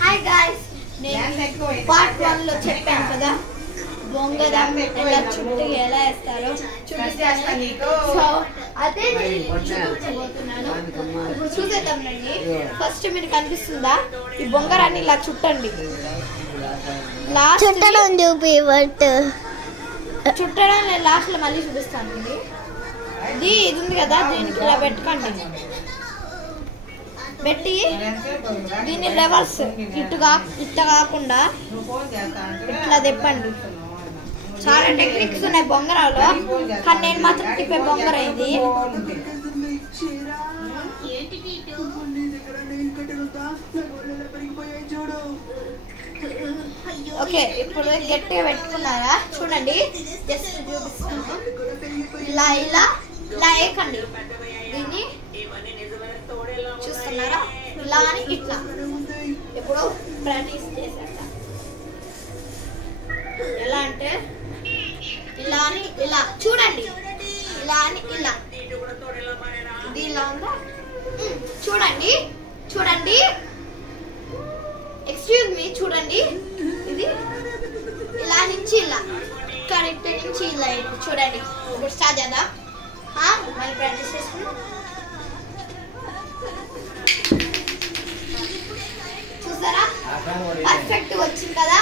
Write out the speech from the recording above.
Hi guys, నేను part 1 లో చెప్పాను కదా బొంగరం ఎలా చుట్టూ ఎలా వేస్తారో చూపిస్తాను. సో అదే నేను చూపించబోతున్నాను. ఇప్పుడు చూసేద్దాం రండి. ఫస్ట్ మీరు కనిపిస్తుందా ఈ బొంగరాన్ని ఇలా చుట్టండి. చుట్టడం నేను లాస్ట్ లో మళ్ళీ చూపిస్తాను. ఇది ఉంది కదా, దీనికి ఇలా పెట్టుకోండి. పెట్టి దీన్ని లెవెల్స్ ఇట్ట కాకుండా ఇట్లా తిప్పండి. చాలా టెక్నిక్స్ ఉన్నాయి బొంగరాలో, కానీ నేను మాత్రం తిప్పే బొంగర ఇది. ఓకే, ఇప్పుడు గట్టిగా పెట్టుకున్నారా చూడండి. జస్ట్ చూపిస్తాను. ఇలా ఇలా ఇలా వేయకండి. దీన్ని చూస్తున్నారా, ఇలా అని ఇట్లా. ఇప్పుడు ప్రాక్టీస్ చేశాక ఎలా అంటే ఇలా అని ఇలా చూడండి, ఇలా అని ఇలా. ఇది ఇలా ఉందా చూడండి, చూడండి, ఎక్స్క్యూజ్ మీ, చూడండి. ఇది ఇలా నుంచి ఇలా, కరెక్ట్ నుంచి ఇలా చూడండి. ఇప్పుడు స్టార్ట్ చేద్దాం. మళ్ళీ ప్రాక్టీస్ చేసుకున్నాం. చూసారా, పర్ఫెక్ట్ వచ్చింది కదా.